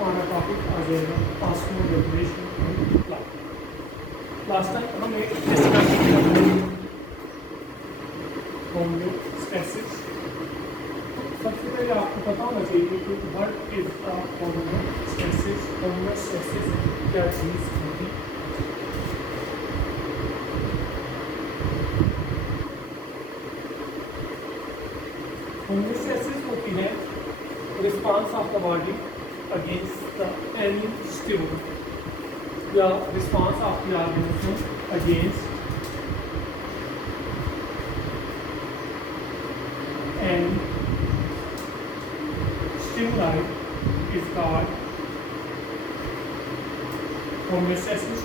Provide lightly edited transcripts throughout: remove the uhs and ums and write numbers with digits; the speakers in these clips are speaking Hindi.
हमारा टॉपिक आ जाएगा ऑस्मोरेगुलेशन प्लांट। लास्ट टाइम हम एक डिस्कस किया होम्योस्टैसिस। सबसे पहले आपको पता होना चाहिए कि what is the homeostasis. Homeostasis क्या चीज़ होती है? होम्योस्टैसिस होती है response of the body against the any stimulus या response of the organism against any stimuli is called homeostasis.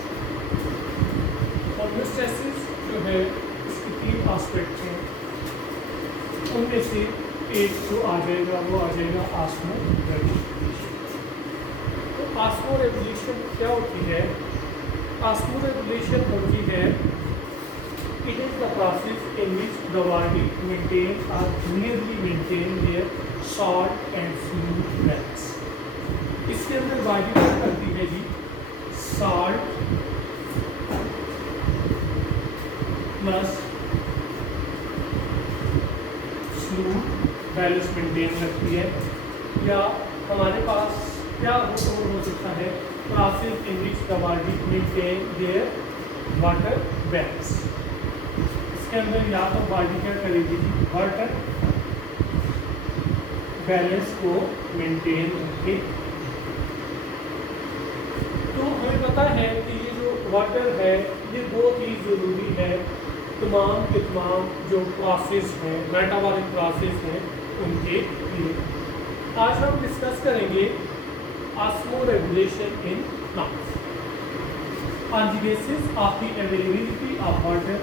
Homeostasis जो है इसके 3 एस्पेक्ट हैं। उनमें से एक जो आ जाएगा वो आ जाएगा ऑस्मोरेगुलेशन। तो ऑस्मोरेगुलेशन क्या होती है? ऑस्मोरेगुलेशन होती है it is the process in which the body maintain or nearly maintain their salt and fluid balance. इसके अंदर बॉडी क्या करती है जी? Salt plus fluid balance maintain रखती है। या हमारे पास क्या हो सकता है? Process in which the body maintain their water balance. इसके अंदर या तो बॉडी क्या करेगी? वाटर बैलेंस को मेंटेन रखे। तो हमें पता है कि ये जो वाटर है ये बहुत ही ज़रूरी है तमाम के तमाम जो प्रोसेस हैं, मेटाबॉलिक प्रोसेस हैं, उनके लिए। आज हम डिस्कस करेंगे osmoregulation in plants on the basis of the availability of water.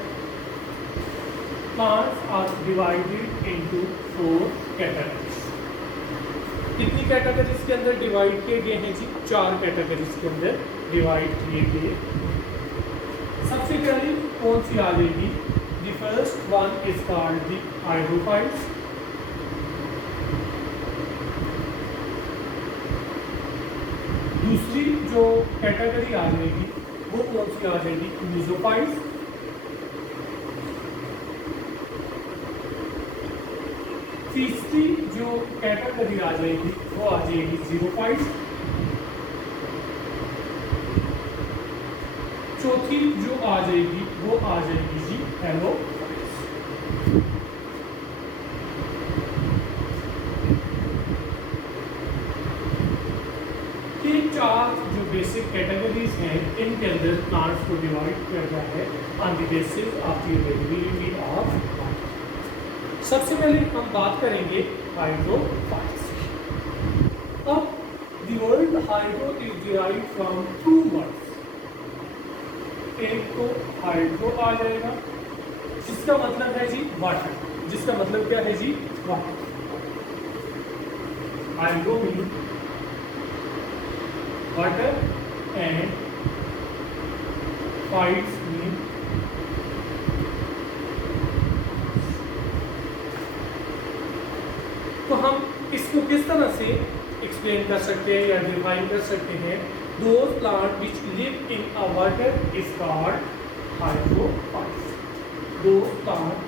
Plants are divided into 4 categories. कितनी कैटेगरीज के अंदर डिवाइड किए गए हैं जी? 4 कैटेगरीज के अंदर डिवाइड किए गए। सबसे पहली कौन सी आ जाएगी? The first one is called the hydrophytes. दूसरी जो कैटेगरी आ जाएगी वो कौन सी आ जाएगी? मीसोफाइट्स। तीसरी जो कैटेगरी आ जाएगी वो आ जाएगी ज़ीरोफाइट्स। चौथी जो आ जाएगी वो आ जाएगी जी हेलोफाइट्स। ये 4 जो बेसिक कैटेगरीज हैं इनके अंदर प्लांट्स को डिवाइड किया गया है on the basis of the availability of water. सबसे पहले हम बात करेंगे हाइड्रोफाइट्स। अब the word hydro is derived from 2 words. एक तो हाइड्रो आ जाएगा जिसका मतलब है जी वाटर। जिसका मतलब क्या है जी? Water. Hydro mean water and fights mean तो हम इसको किस तरह से एक्सप्लेन कर सकते हैं या डिफाइन कर सकते हैं? Those plants which live in a water is called hydrophytes. Those plants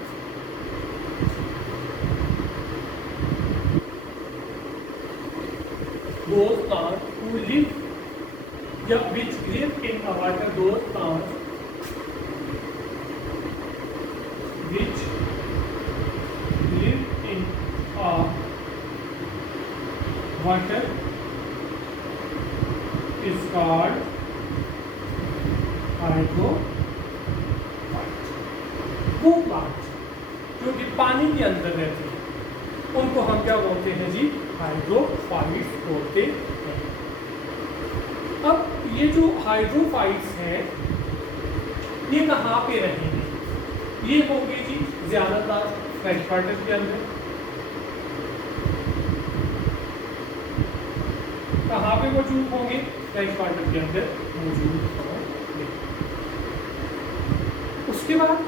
who live या which live in a water, those plants which live in a water is called hydrophyte. वो प्लांट जो कि पानी के अंदर रहते हैं उनको हम क्या बोलते हैं जी? हाइड्रोफाइट्स बोलते हैं। अब ये जो हाइड्रोफाइट्स हैं ये कहाँ पे रहेंगे? ये होंगे जी ज्यादातर फ्रेश वाटर के अंदर। कहाँ पे मौजूद होंगे? फ्रेश वाटर के अंदर मौजूद होंगे। उसके बाद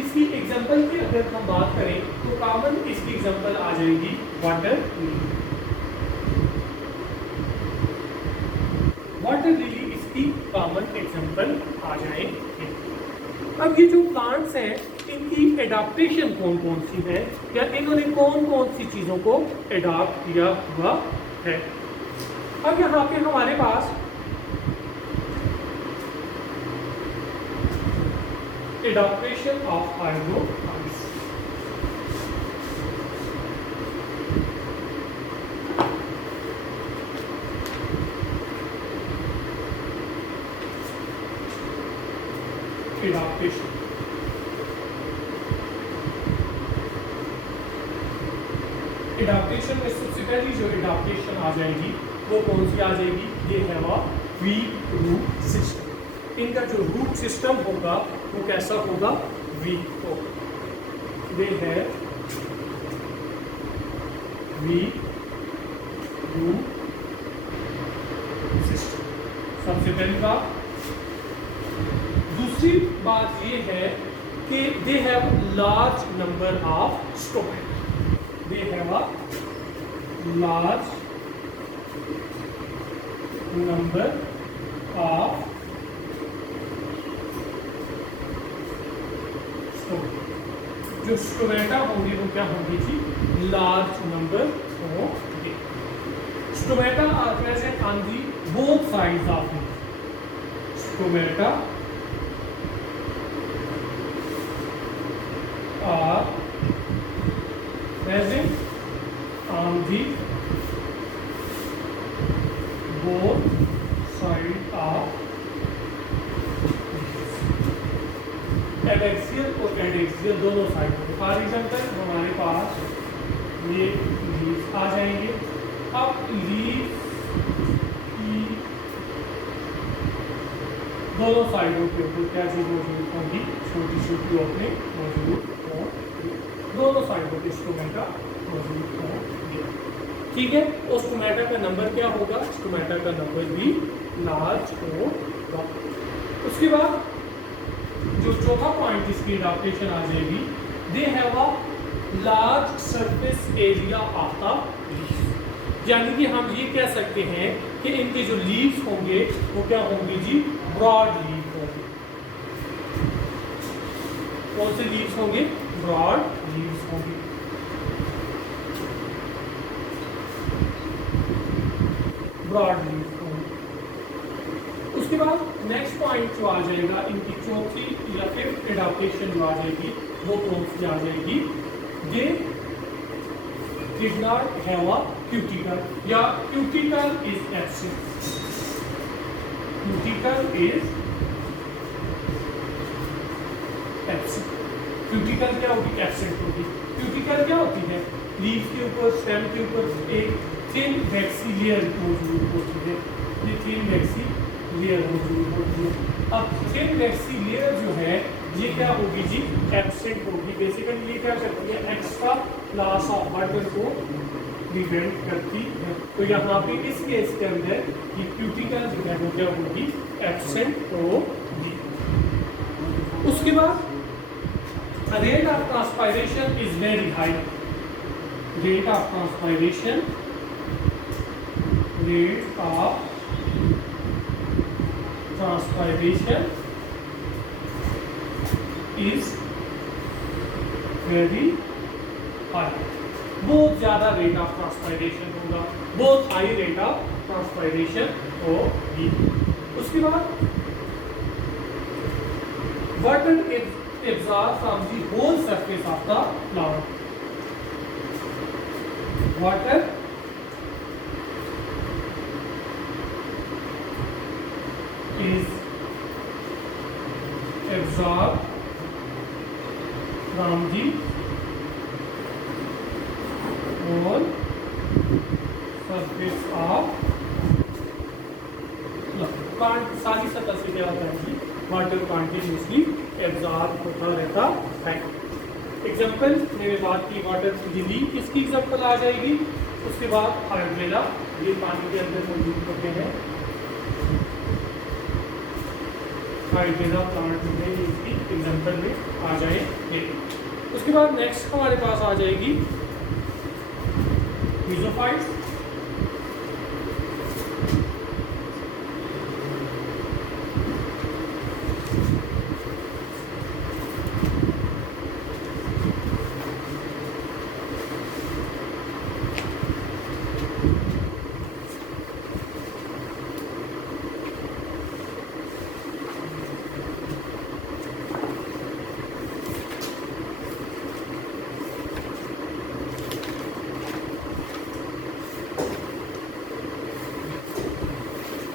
इसकी एग्जांपल की अगर हम बात करें तो कॉमन इसकी एग्जांपल आ जाएगी वाटर लिली। वाटर लिली इसकी कॉमन एग्जांपल आ जाएंगे। अब ये जो प्लांट्स हैं इनकी एडाप्टेशन कौन कौन सी है, या इन्होंने कौन कौन सी चीज़ों को एडाप्ट किया हुआ है। अब यहाँ पे हमारे पास adaptation of hydrocarbons, adaptation adaptation में सबसे पहली जो एडाप्टेशन आ जाएगी वो कौन सी आ जाएगी, ये है वीक रूट सिस्टम। इनका जो रूट सिस्टम होगा वो कैसा होगा, वीक होगा। ये है वीक रूट सिस्टम, सबसे पहली बात। दूसरी बात ये है कि they have large number of stomata, they have a large number of stomata. जो स्टोमेटा होंगे वो क्या होंगे जी, लार्ज नंबर होंगे। Stomata are present on the both sides of it, stomata are present on the both sides of adaxial और एडैक्सियल दोनों साइड। फॉर एग्जाम्पल हमारे पास ये लीव्स आ जाएंगे। अब लीव्स की दोनों साइडों के ऊपर क्या चीज मौजूद होगी, छोटी छोटी ओपनिंग मौजूद होंगी, दोनों साइडों पे स्टोमेटा मौजूद होंगे। ठीक है, और स्टोमेटा का नंबर क्या होगा, स्टोमेटा का नंबर भी लार्ज होगा। उसके बाद जो चौथा पॉइंट इसकी एडाप्टेशन आ जाएगी, दे have a large surface area of the leaf. यानी कि हम ये कह सकते हैं कि इनके जो लीव्स होंगे वो क्या होंगे जी, ब्रॉड लीफ होंगे। कौन से लीव्स होंगे, ब्रॉड लीव्स होंगे। ब्रॉड लीव्स होंगे। उसके बाद नेक्स्ट पॉइंट जो आ जाएगा, इनकी चौथी या फिफ्थ एडाप्टेशन जो आ जाएगी वो कौन सी आ जाएगी, ये did not have a cuticle या cuticle is absent, cuticle is absent। cuticle क्या होगी, एब्सेंट होगी। cuticle क्या होती है, लीफ के ऊपर, स्टेम के ऊपर एक थिन वैक्सी लेयर मौजूद होती है, ये थिन वैक्सी लेयर मौजूद होती है। अब थिन वैक्सी लेयर जो है ये क्या होगी जी, एब्सेंट होगी। बेसिकली ये क्या करती है, एक्स्ट्रा लॉस ऑफ वाटर को प्रिवेंट करती है। तो यहाँ पे इस केस के अंदर ये क्यूटिकल जो है वो क्या होगी, एब्सेंट होगी। उसके बाद rate of transpiration is very high, rate of transpiration, rate of transpiration is very high. बहुत ज्यादा रेट ऑफ ट्रांसपायरेशन होगा, बहुत हाई रेट ऑफ ट्रांसपायरेशन होगी। उसके बाद water absorb from the whole surface of the plant, water is absorbed from the whole surface of plant। सारी सतह से क्या होता है जी, वाटर कंटिन्यूसली एब्जॉर्ब होता रहता है। एग्जाम्पल मैंने बात की, वाटर लिली किसकी एग्जाम्पल आ जाएगी। उसके बाद हाइड्रेला, ये पानी के अंदर मौजूद होते हैं, हाइड्रेला प्लांट में इसकी एग्जाम्पल में आ जाएंगे। उसके बाद नेक्स्ट हमारे पास आ जाएगी mesophytes.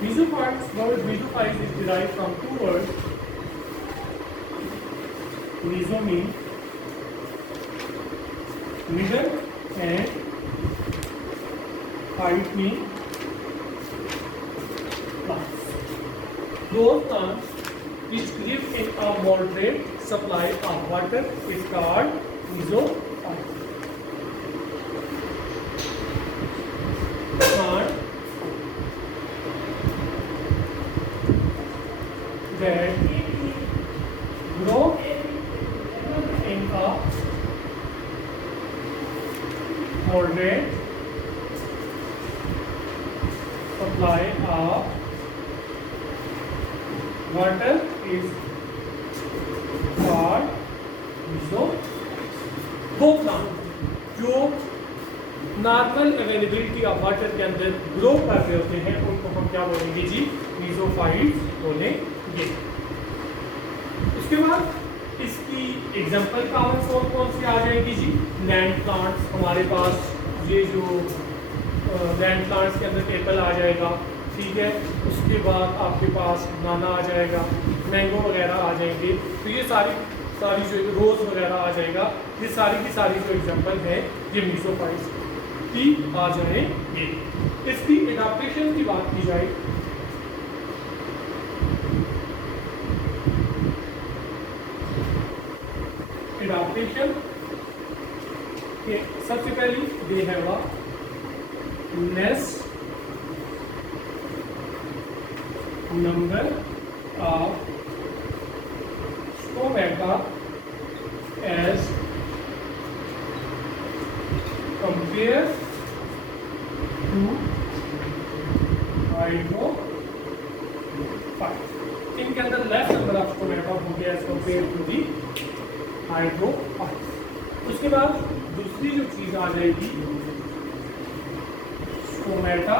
Mesophytes, word mesophytes is derived from two words. Meso means middle and phyte means plants. Those plants which live in a moderate supply of water is called mesophyte. Plant that grow in a moderate supply of water is called mesophyte. वो प्लांट जो नॉर्मल अवेलेबिलिटी ऑफ वाटर के अंदर ग्रो कर रहे होते हैं उनको हम क्या बोलेंगे जी? मेसोफाइट्स बोलेंगे। उसके बाद इसकी एग्जांपल कौन सी आ जाएगी जी? लैंड प्लांट्स, हमारे पास ये जो लैंड प्लांट्स के अंदर एप्पल आ जाएगा, ठीक है। उसके बाद आपके पास बनाना आ जाएगा, मैंगो वगैरह आ जाएंगे। तो ये सारी जो रोज़ वगैरह आ जाएगा, ये सारी की सारी जो एग्जांपल है ये मेसोफाइट्स की आ जाएंगे। इसकी एडाप्टेशन की बात की जाए, एडाप्टेशन के सबसे पहली दे हैव अ नेस्ट number of stomata as compared to hydrophyte. इनके अंदर लेस नंबर ऑफ स्टोमेटा होंगे as compare to the hydrophyte. उसके बाद दूसरी जो चीज आ जाएगी, stomata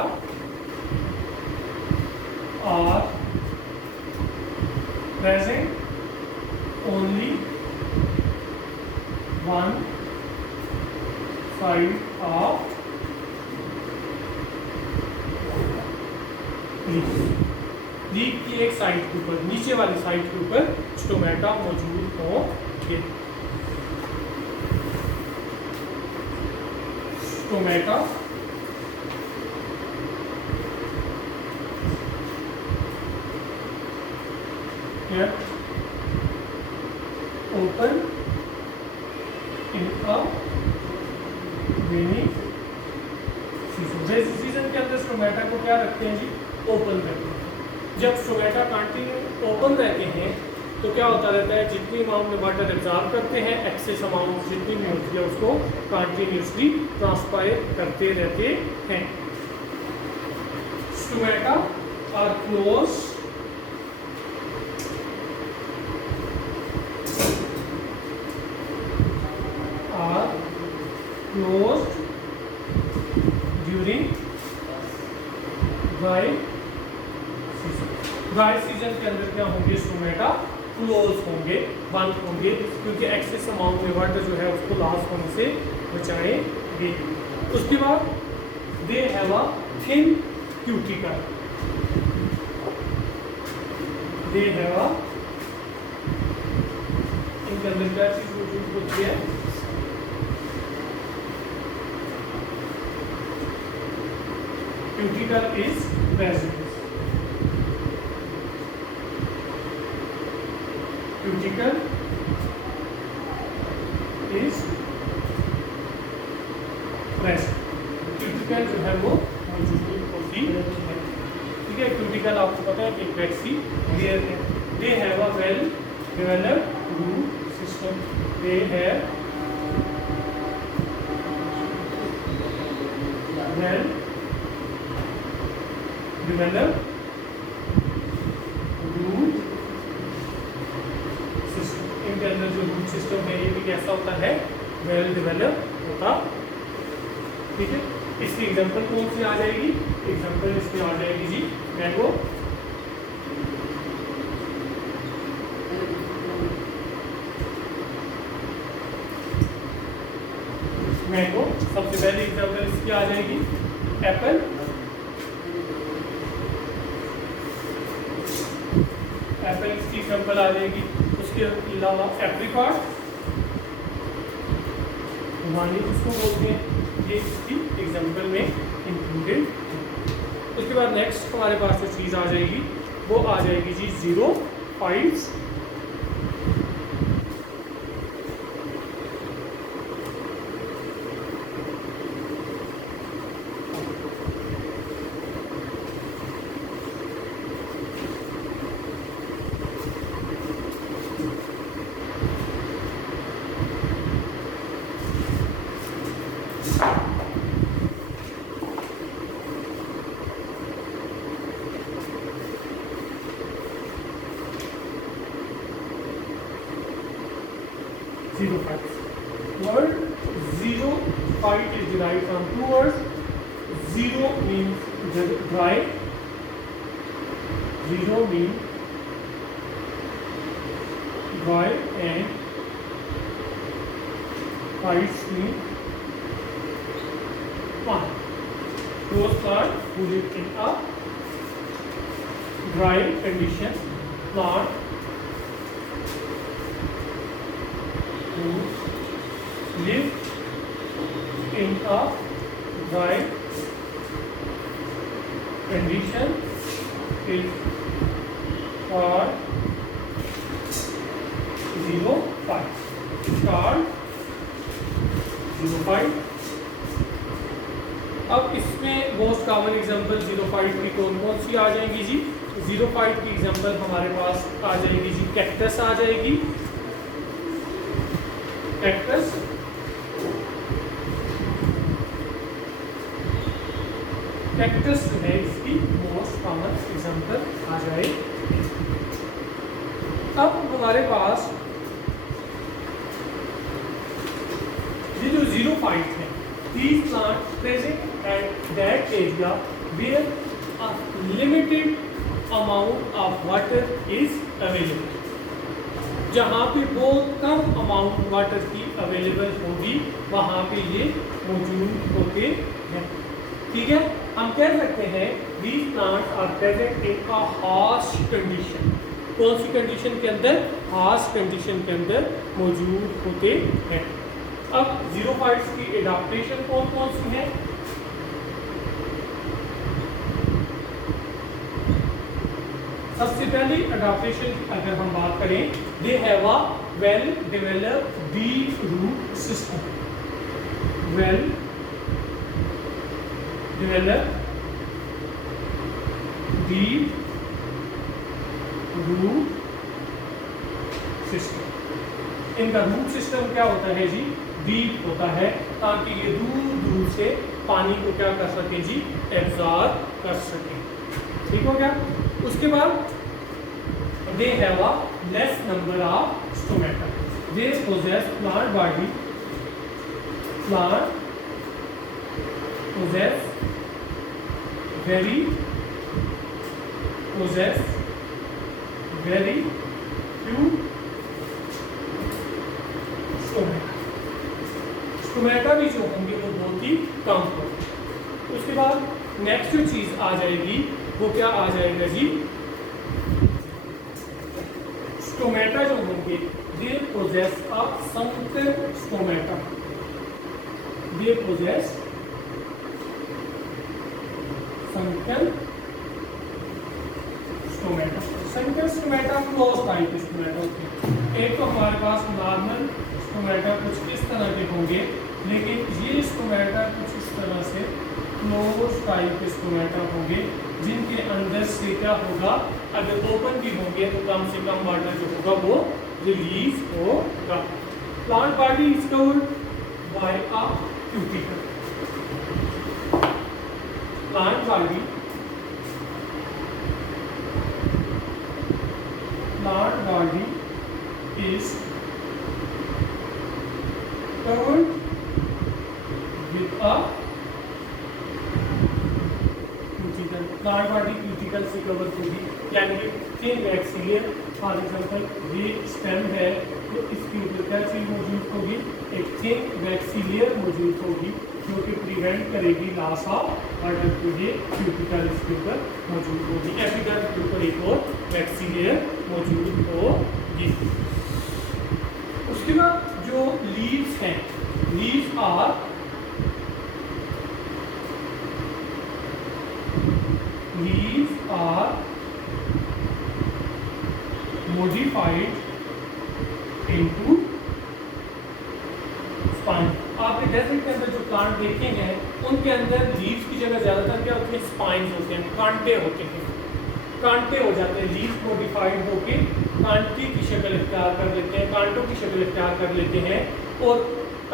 are present only one side of leaf की एक साइड के ऊपर, नीचे वाली साइड के ऊपर स्टोमेटा मौजूद होंगे। Stomata open in a rainy season के अंदर स्टोमेटा को क्या रखते हैं जी? ओपन रखते हैं। जब स्टोमेटा कंटिन्यू ओपन रहते हैं तो क्या होता रहता है, जितनी अमाउंट में वाटर एब्जॉर्ब करते हैं, एक्सेस अमाउंट जितनी भी होती है उसको कंटिन्यूसली ट्रांसपायर करते रहते हैं। Stomata are close closed during dry season. Dry season के अंदर क्या होंगे? स्टोमेटा क्लोज होंगे, बंद होंगे, क्योंकि एक्सेस अमाउंट में वाटर जो है उसको लॉस होने से बचाएंगे। उसके बाद दे have a thin cuticle. They have अ, इनके अंदर क्या चीज मौजूद होती है? Cuticle is present. Cuticle is present. Cuticle जो है वो मौजूद होती है, ठीक है। क्यूटिकल आपको पता है कि वैक्सी लेयर है। They have a well developed root system. They have well develop root system. इनके अंदर जो रूट सिस्टम है ये भी कैसा होता है? वेल डेवलप होता, ठीक है। इसकी एग्जांपल कौन सी आ जाएगी? एग्जांपल इसकी आ जाएगी जी मैंगो। मैंगो सबसे पहली एग्जांपल इसकी आ जाएगी। एप्पल, एप्पल इसकी एग्जाम्पल आ जाएगी। उसके अलावा एप्रिकॉट वानी उसको बोलते हैं, ये इसकी एग्जाम्पल में इंक्लूडेड है। उसके बाद नेक्स्ट हमारे पास जो चीज़ आ जाएगी वो आ जाएगी जी 0, 5, word 0, 5 is derived from two words. 0 means dry, 0 means dry, and 5 means plant. Those plants who live in a dry condition, plant who live in a dry condition is called 0,5. It's called 0,5. अब इसमें मोस्ट कॉमन एग्जांपल 0,5 की कौन कौन सी आ जाएंगी जी? 0,5 की एग्जांपल हमारे पास आ जाएगी जी, कैक्टस आ जाएगी, कैक्टस, कैक्टस जो है इसकी मोस्ट कॉमन एग्जांपल आ जाए। अब हमारे पास ये जो 0,5 है, these plants present at that area where a limited amount of water is available. जहाँ पे बहुत कम अमाउंट वाटर की अवेलेबल होगी वहाँ पे ये मौजूद होते हैं। ठीक है, हम कह सकते हैं these plants are present in a harsh condition. कौन सी कंडीशन के अंदर? harsh कंडीशन के अंदर मौजूद होते हैं। अब 0,5 की एडाप्टेशन कौन कौन सी है? सबसे पहली अडाप्टेशन की अगर हम बात करें, they have a well developed deep root system, well developed deep root system. इनका रूट सिस्टम क्या होता है जी? डीप होता है, ताकि ये दूर दूर से पानी को क्या कर सके जी? एब्जॉर्ब कर सके। ठीक हो गया। उसके बाद they have a less number of stomata. They possess plant body. Plant possess very few stomata. Stomata भी जो होंगे वो बहुत ही कम होंगे। उसके बाद नेक्स्ट जो चीज आ जाएगी वो क्या आ जाएगा जी? स्टोमेटा जो होंगे दे पोजेस अ संकर स्टोमेटा, दे पोजेस संकर स्टोमेटा। संकर स्टोमेटा क्लोज टाइप स्टोमेटा होते हैं। एक तो हमारे पास नॉर्मल स्टोमेटा कुछ इस तरह के होंगे, लेकिन ये स्टोमेटा कुछ इस तरह से क्लोज टाइप स्टोमेटा होंगे, जिनके अंदर से क्या होगा, अगर ओपन भी होंगे तो कम से कम वाटर जो होगा वो रिलीज होगा। Plant body is covered by a cuticle. Plant body is covered with a plant body cuticle से कवर होगी, यानी कि thin waxy layer. For example ये स्टेम है तो इसके ऊपर क्या चीज मौजूद होगी? एक थिन वैक्सी लेयर मौजूद होगी, जो कि प्रिवेंट करेगी लॉस ऑफ वाटर, तो ये क्यूटिकल इसके ऊपर मौजूद होगी। एपिडर्म के ऊपर एक और वैक्सी लेयर मौजूद होगी। उसके बाद जो लीव्स हैं, leaves are modified into spine। आपने डेजर्ट के अंदर जो प्लांट देखे हैं उनके अंदर लीव्स की जगह ज़्यादातर क्या होती है, स्पाइन्स होते हैं, कांटे होते हैं, कांटे हो जाते हैं। लीव्स मॉडिफाइड होके कांटे की शक्ल इख्तियार कर लेते हैं, कांटों की शक्ल इख्तियार कर लेते हैं। और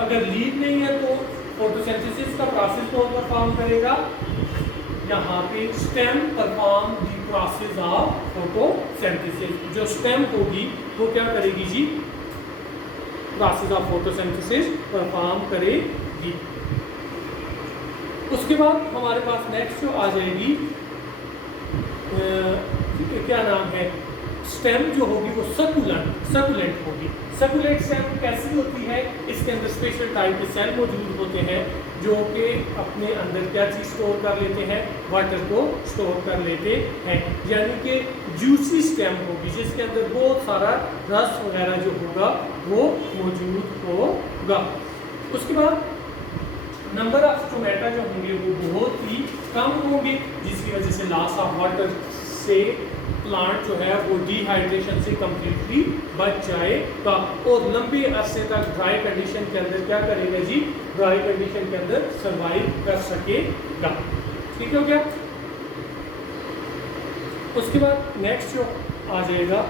अगर लीव नहीं है तो फोटोसिंथेसिस का प्रोसेस कौन परफॉर्म करेगा, यहाँ पे stem perform the process of photosynthesis. जो स्टेम होगी वो क्या करेगी जी, प्रोसेस ऑफ फोटोसिंथेसिस परफॉर्म करेगी। उसके बाद हमारे पास नेक्स्ट जो आ जाएगी क्या नाम है, स्टेम जो होगी वो सकुलेंट होगी। सकुलेंट स्टेम कैसी होती है, इसके अंदर स्पेशल टाइप के सेल मौजूद होते हैं जो कि अपने अंदर क्या चीज़ स्टोर कर लेते हैं, वाटर को स्टोर कर लेते हैं। यानी कि जूसी स्टेम होगी जिसके अंदर बहुत सारा रस वगैरह जो होगा वो मौजूद होगा। उसके बाद नंबर ऑफ स्टोमेटा जो होंगे वो बहुत ही कम होंगे, जिसकी वजह से लॉस ऑफ वाटर से प्लांट जो है वो डिहाइड्रेशन से कम्प्लीटली बच जाएगा और लंबे अरसे तक ड्राई कंडीशन के अंदर क्या करेगा जी, ड्राई कंडीशन के अंदर सर्वाइव कर सकेगा। ठीक हो गया। उसके बाद नेक्स्ट जो आ जाएगा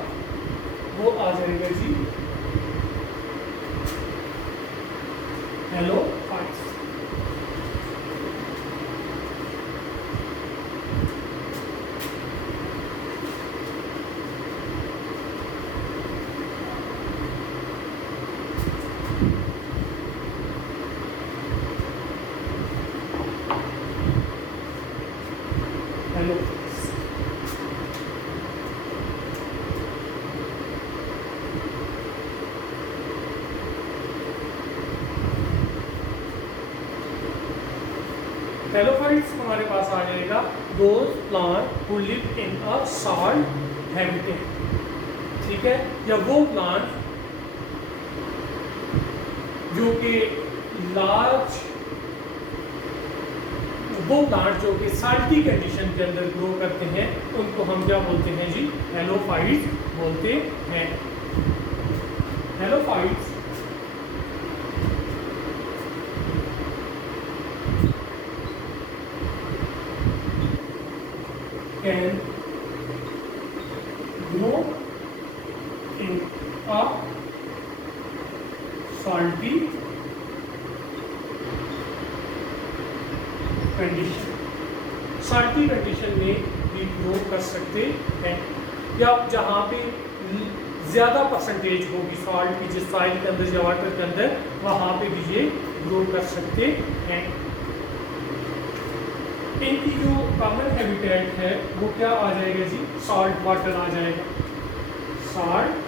वो आ जाएगा जी हेलोफाइट्स। हेलोफाइट्स हमारे पास आ जाएगा those plant who live in a salt habitat. ठीक है, या वो प्लांट जो कि जो कि साल्टी कंडीशन के अंदर ग्रो करते हैं उनको हम क्या बोलते हैं जी, हेलोफाइट्स बोलते हैं। Halophytes can grow in a salty condition. Salty condition में भी ग्रो कर सकते हैं, या जहाँ पे ज़्यादा परसेंटेज होगी सॉल्ट की जिस सॉइल के अंदर या वाटर के अंदर, वहाँ पे भी ये ग्रो कर सकते हैं। इनकी जो कॉमन हैबिटेट है वो क्या आ जाएगा जी, सॉल्ट वाटर आ जाएगा। सॉल्ट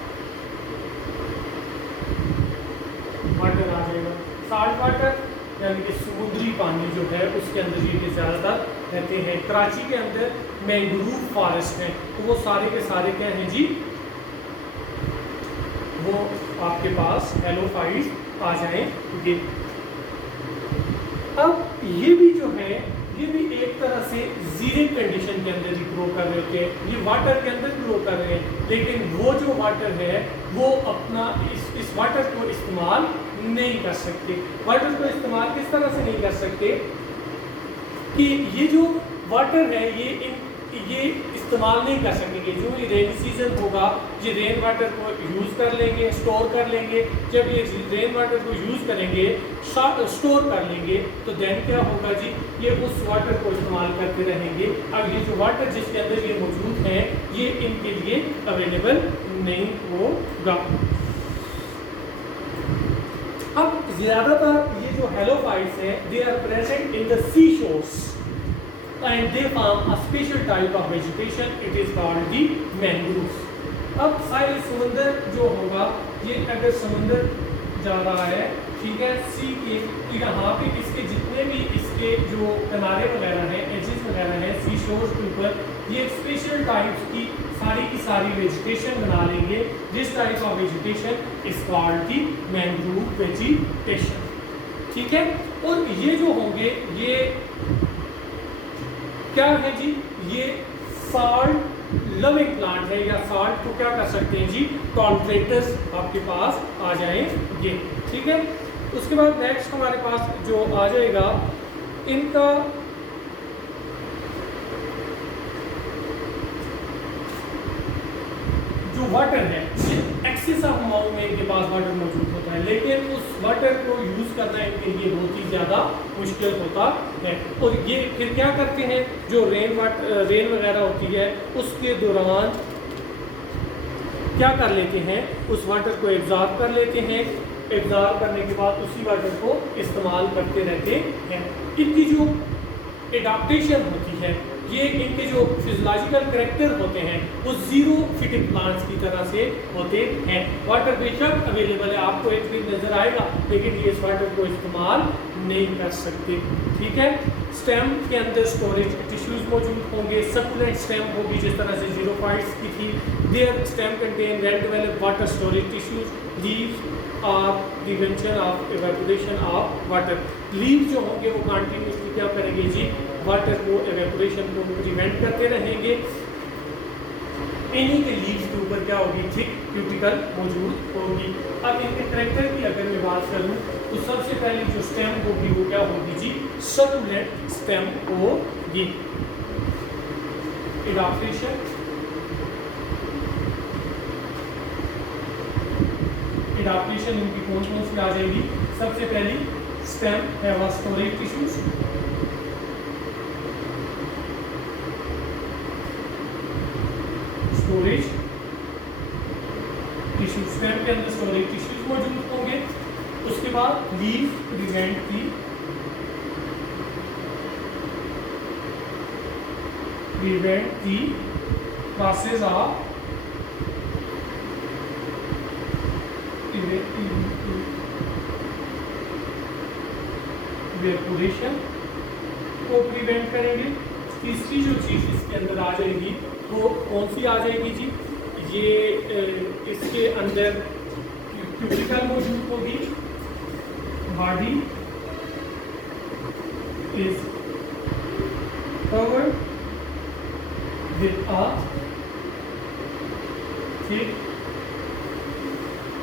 वाटर आ जाएगा। सॉल्ट वाटर यानी कि समुद्री पानी जो है उसके अंदर ये ज़्यादातर रहते हैं। कराची के अंदर मैंग्रोव फॉरेस्ट है तो वो सारे के सारे क्या हैं जी, वो आपके पास हेलोफाइट्स आ जाएंगे। अब ये भी जो है ये भी एक तरह से जीरो कंडीशन के अंदर ही ग्रो कर रहे होते हैं, ये वाटर के अंदर ग्रो कर रहे हैं, लेकिन वो जो वाटर है वो अपना इस वाटर को इस्तेमाल नहीं कर सकते। वाटर को इस्तेमाल किस तरह से नहीं कर सकते कि ये जो वाटर है ये इस्तेमाल नहीं कर सकेंगे। जो ये रेन सीजन होगा ये रेन वाटर को यूज़ कर लेंगे, स्टोर कर लेंगे। जब ये रेन वाटर को यूज़ करेंगे, स्टोर कर लेंगे, तो देन क्या होगा जी, ये उस वाटर को इस्तेमाल करते रहेंगे। अब ये जो वाटर जिसके अंदर ये मौजूद है ये इनके लिए अवेलेबल नहीं होगा। अब ज़्यादातर ये जो हेलोफाइट्स हैं they are present in the sea shores and they form a special type of vegetation, it is called the mangroves। अब साहिल समंदर जो होगा, ये अगर समंदर जा रहा है ठीक है, सी के, तो यहाँ पे इसके जितने भी इसके जो किनारे वगैरह हैं, एजेस वगैरह हैं, सी शोर्स के ऊपर ये स्पेशल टाइप्स की सारी वेजिटेशन बना लेंगे। This type of vegetation is called the mangrove vegetation. ठीक है, और ये जो होंगे ये क्या है जी, ये साल्ट लविंग प्लांट है, या साल्ट को क्या कर सकते हैं जी, कॉन्ट्रैक्टर्स आपके पास आ जाएंगे। ठीक है, उसके बाद नेक्स्ट हमारे पास जो आ जाएगा, इनका जो वाटर है, एक्सेस ऑफ अमाउंट में इनके पास वाटर मौजूद होता है, लेकिन उस वाटर को यूज़ करना इनके लिए बहुत ही ज़्यादा मुश्किल होता है। और ये फिर क्या करते हैं, जो रेन वगैरह होती है उसके दौरान क्या कर लेते हैं, उस वाटर को एब्जॉर्ब कर लेते हैं। एब्जॉर्ब करने के बाद उसी वाटर को इस्तेमाल करते रहते हैं। इनकी जो एडाप्टेशन होती है, ये इनके जो फिजियोलॉजिकल करैक्टर होते हैं वो जीरो फिटिंग प्लांट्स की तरह से होते हैं। वाटर बेशक अवेलेबल है, आपको एक दिन नजर आएगा, लेकिन ये इस वाटर को इस्तेमाल नहीं कर सकते। ठीक है, स्टेम के अंदर स्टोरेज टिश्यूज मौजूद होंगे, सकुलेंट स्टेम होगी जिस तरह से जीरोफाइट्स की थी। Their stem contain well developed water storage tissues. Leaves are prevention of evaporation of water. Leaves जो होंगे वो कंटिन्यूसली क्या करेंगे जी, वाटर को एवेपोरेशन को प्रिवेंट करते रहेंगे। इन्हीं के लीव्स के ऊपर क्या होगी, थिक क्यूटिकल मौजूद होगी। अब इनके करैक्टर की अगर मैं बात करूं तो सबसे पहले जो स्टेम होगी वो क्या होगी जी, सकुलेंट स्टेम होगी। एडाप्टेशन, एडाप्टेशन इनकी कौन कौन सी आ जाएगी, सबसे पहली स्टेम है वह storage tissues, storage tissue, stem के अंदर स्टोरेज टिश्यूज मौजूद होंगे। उसके बाद leave prevent the process of evaporation को प्रिवेंट करेंगे। तीसरी जो चीज इसके अंदर आ जाएगी वो कौन सी आ जाएगी जी, ये इसके अंदर क्यूटिकल मौजूद होगी। Body is covered with a thick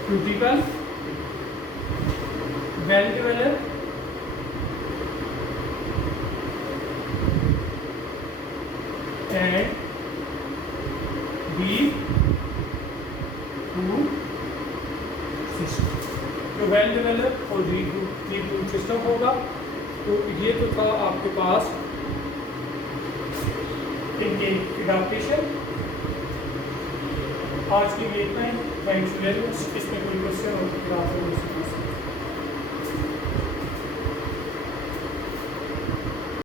cuticle well developed and deep root system। जो वेल डेवलप और डीप रूट सिस्टम होगा। तो ये तो था आपके पास इनके एडाप्टेशन। आज के लिए इतना ही। Thanks very much. इसमें कोई क्वेश्चन हो तो